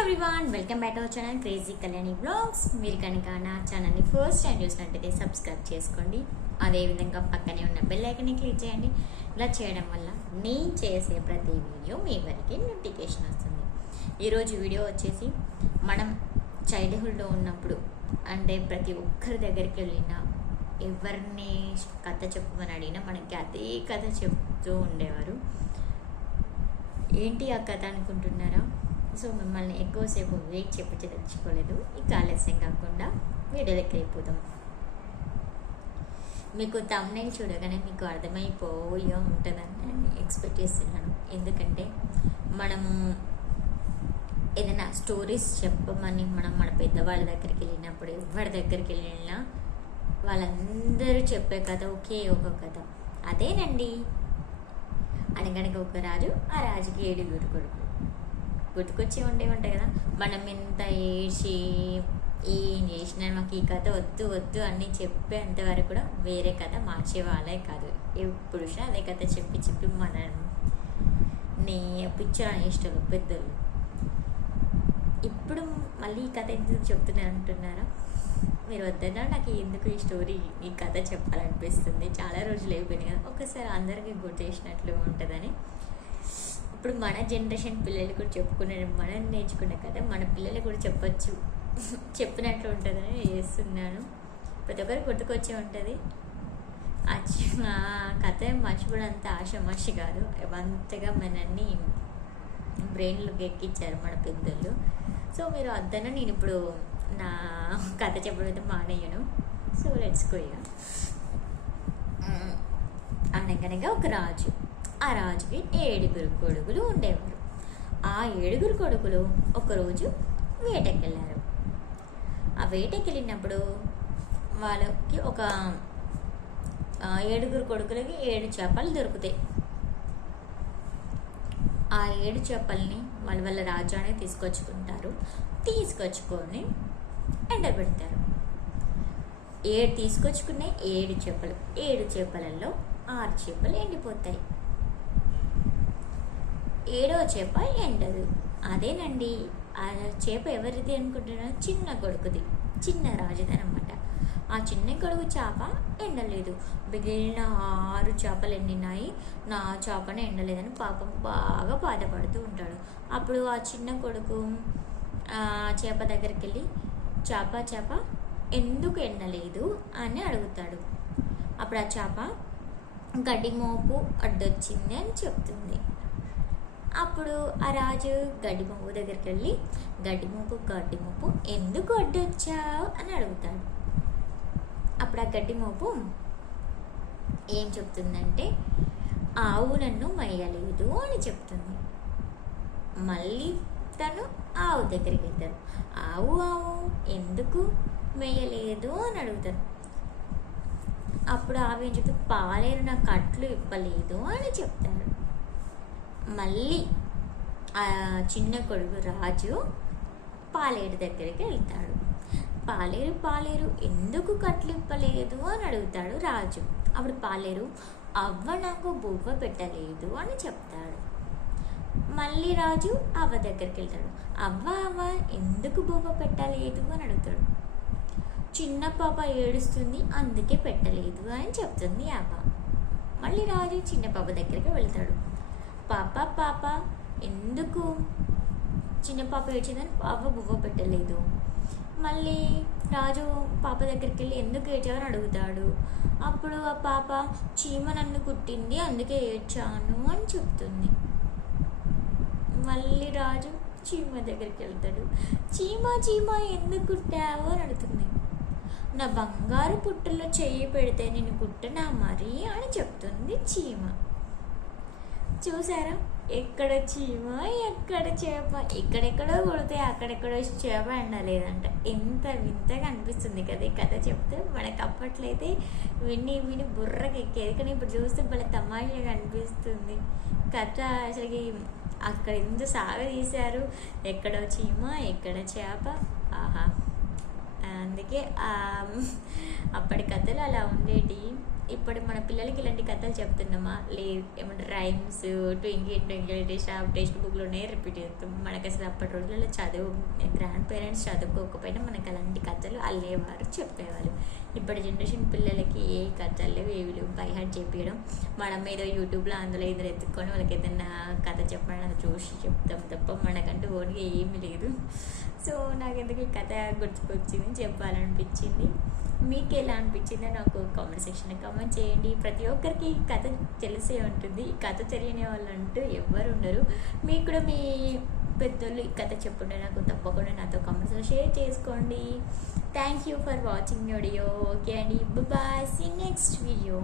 Everyone, welcome back our channel crazy Kalyani blogs. మీరు కనుక నా ఛానల్ని ఫస్ట్ టైం చూసినట్టయితే సబ్స్క్రైబ్ చేసుకోండి. అదేవిధంగా పక్కనే ఉన్న బెల్ ఐకాన్ని క్లిక్ చేయండి. ఇలా చేయడం వల్ల నేను చేసే ప్రతి వీడియో మీ వరకు నోటిఫికేషన్ వస్తుంది. ఈరోజు వీడియో వచ్చేసి మనం చైల్డ్హుడ్లో ఉన్నప్పుడు అంటే ప్రతి ఒక్కరి దగ్గరికి వెళ్ళినా ఎవరిని కథ చెప్పమని అడిగినా మనకి అదే కథ చెప్తూ ఉండేవారు. ఏంటి ఆ కథ అనుకుంటున్నారా? సో మిమ్మల్ని ఎక్కువసేపు వెయిట్ చెప్పి తెచ్చుకోలేదు. ఇక ఆలస్యం కాకుండా వీడియోలోకి వెళ్ళిపోదాం. మీకు థంబ్నెయిల్ చూడగానే మీకు అర్థమైపోయే ఉంటుందని నేను ఎక్స్పెక్ట్ చేస్తున్నాను. ఎందుకంటే మనము ఏదైనా స్టోరీస్ చెప్పమని మన పెద్దవాళ్ళ దగ్గరికి వెళ్ళినప్పుడు ఎవరి దగ్గరికి వెళ్ళినా వాళ్ళందరూ చెప్పే కథ ఒకే ఒక కథ. అదేనండి, అనగనగా ఒక రాజు, ఆ రాజుకి 7 కొడుకులు. గుర్తుకొచ్చి ఉంటాయి కదా. మనం ఎంత ఏడ్చి ఏం చేసినా మాకు ఈ కథ వద్దు వద్దు అని చెప్పేంతవరకు కూడా వేరే కథ మార్చే వాళ్ళే కాదు. ఎప్పుడు అదే కథ చెప్పి నీ పిక్చర్ అనేస్తారు పెద్దలు. ఇప్పుడు మళ్ళీ ఈ కథ ఎందుకు చెప్తున్నాను అంటున్నారా? మీరు వద్దన్నా నాకు ఎందుకు ఈ స్టోరీ ఈ కథ చెప్పాలనిపిస్తుంది. చాలా రోజులు అయిపోయినాయి కదా, ఒక్కసారి అందరికీ గుర్తు చేసినట్లు ఉంటుందని. ఇప్పుడు మన జనరేషన్ పిల్లలు కూడా చెప్పుకునే మనం నేర్చుకునే కదా మన పిల్లలు కూడా చెప్పచ్చు చెప్పినట్లు ఉంటుందని చేస్తున్నాను. ప్రతి ఒక్కరికి గుర్తుకొచ్చే ఉంటుంది. ఆ కథ మర్చిపోవడంత ఆశమర్చి కాదు, అంతగా మనల్ని బ్రెయిన్లోకి ఎక్కించారు మన పెద్దలు. సో మీరు వద్దన నేను ఇప్పుడు నా కథ చెప్పడం అయితే మానేయను. So let's go. అనగనగా ఒక రాజు, ఆ రాజుకి 7 కొడుకులు ఉండేవారు. ఆ 7 కొడుకులు ఒకరోజు వేటకెళ్ళారు. ఆ వేటకెళ్ళినప్పుడు వాళ్ళకి ఒక 7 కొడుకులకి 7 చేపలు దొరుకుతాయి. ఆ 7 చేపల్ని వాళ్ళ రాజ్యానికి తీసుకొచ్చుకొని ఎండబెడతారు. 7 తీసుకొచ్చుకునే 7 చేపలు, 7 చేపలలో 6 చేపలు ఎండిపోతాయి. 7వ చేప ఎండదు. అదేనండి, ఆ చేప ఎవరిది అనుకుంటున్నా? చిన్న కొడుకుది, చిన్న రాజుది అనమాట. ఆ చిన్న కొడుకు చేప ఎండలేదు. మిగిలిన 6 చేపలు ఎండినాయి, నా చేపను ఎండలేదని పాపం బాగా బాధపడుతూ ఉంటాడు. అప్పుడు ఆ చిన్న కొడుకు చేప దగ్గరికి వెళ్ళి చేప ఎందుకు ఎండలేదు అని అడుగుతాడు. అప్పుడు ఆ చేప గడ్డి మోపు అడ్డొచ్చింది అని చెప్తుంది. అప్పుడు ఆ రాజు గడ్డి మోపు దగ్గరికి వెళ్ళి గడ్డి మోపు ఎందుకు అడ్డొచ్చావు అని అడుగుతాడు. అప్పుడు ఆ గడ్డి మోపు ఏం చెప్తుందంటే ఆవు నన్ను మేయలేదు అని చెప్తుంది. మళ్ళీ తను ఆవు దగ్గరికి వెళ్తారు. ఆవు ఎందుకు మేయలేదు అని అడుగుతారు. అప్పుడు ఆవు ఏం చెప్తుంది? పాలేరు నా కట్లు ఇవ్వలేదు అని చెప్తాడు. మళ్ళీ ఆ చిన్న కొడుకు రాజు పాలేరు దగ్గరికి వెళ్తాడు. పాలేరు ఎందుకు కట్లు ఇప్పలేదు అని అడుగుతాడు రాజు. అప్పుడు పాలేరు అవ్వ నాకు బువ్వ పెట్టలేదు అని చెప్తాడు. మళ్ళీ రాజు అవ్వ దగ్గరికి వెళ్తాడు. అవ్వ ఎందుకు బువ్వ పెట్టలేదు అని అడుగుతాడు. చిన్న పాప ఏడుస్తుంది అందుకే పెట్టలేదు అని చెప్తుంది అవ్వ. మళ్ళీ రాజు చిన్న పాప దగ్గరికి వెళ్తాడు. పాప ఎందుకు చిన్న పాప ఏడ్చిందని అవ్వ బువ్వ పెట్టలేదు. మళ్ళీ రాజు పాప దగ్గరికి వెళ్ళి ఎందుకు ఏడ్చావని అడుగుతాడు. అప్పుడు ఆ పాప చీమ నన్ను కుట్టింది అందుకే ఏడ్చాను అని చెప్తుంది. మళ్ళీ రాజు చీమ దగ్గరికి వెళ్తాడు. చీమ ఎందుకు కుట్టావు అని అడుగుతుంది. నా బంగారు పుట్టలో చెయ్యి పెడితే నేను కుట్టనా మరి అని చెప్తుంది చీమ. చూసారా, ఎక్కడ చీమ ఎక్కడ చేప, ఎక్కడెక్కడో కొడితే అక్కడెక్కడో చేప ఎండలేదంట. ఎంత వింతగా అనిపిస్తుంది కదా ఈ కథ చెప్తే. మనకు అప్పట్లయితే విని బుర్రకి ఎక్కేది, కానీ ఇప్పుడు చూస్తే భలే తమాషాగా అనిపిస్తుంది కథ. అసలుకి అక్కడ ఎంత సాగదీశారు, ఎక్కడో చీమ ఎక్కడ చేప. ఆహా, అందుకే అప్పటి కథలు అలా ఉండేటి. ఇప్పుడు మన పిల్లలకి ఇలాంటి కథలు చెప్తున్నామా లేదు, ఏమంటే రైమ్స్ ట్వింకిల్ ట్వింకిల్ టెక్స్ట్ బుక్లోనే రిపీట్ చేస్తాం. మనకు అసలు అప్పటి రోజులలో గ్రాండ్ పేరెంట్స్ చదువుకోకపోయినా మనకు అలాంటి కథలు అల్లేవారు, చెప్పేవారు. ఇప్పటి జనరేషన్ పిల్లలకి ఏ కథలు లేవు, ఏవి లేవు, బై హార్ట్ చెప్పడం. మనం ఏదో యూట్యూబ్లో అందులో ఇందులో ఎత్తుక్కొని వాళ్ళకి ఏదైనా కథ చెప్పడం అది చూసి చెప్తాం తప్ప మనకంటూ ఓన్గా ఏమీ లేదు. సో నాకు ఎందుకు ఈ కథ గుర్తుకొచ్చింది, చెప్పాలనిపించింది. మీకు ఎలా అనిపించిందో నాకు కామెంట్ సెక్షన్లో కామెంట్ చేయండి. ప్రతి ఒక్కరికి ఈ కథ తెలిసే ఉంటుంది, ఈ కథ తెలియని వాళ్ళు అంటూ ఎవ్వరు ఉండరు. మీకు కూడా మీ పెద్దోళ్ళు ఈ కథ చెప్పుంటే నాకు తప్పకుండా నాతో కామెంట్స్లో షేర్ చేసుకోండి. Thank you for watching video. Okay అండి, బాయ్, సీ నెక్స్ట్ వీడియో.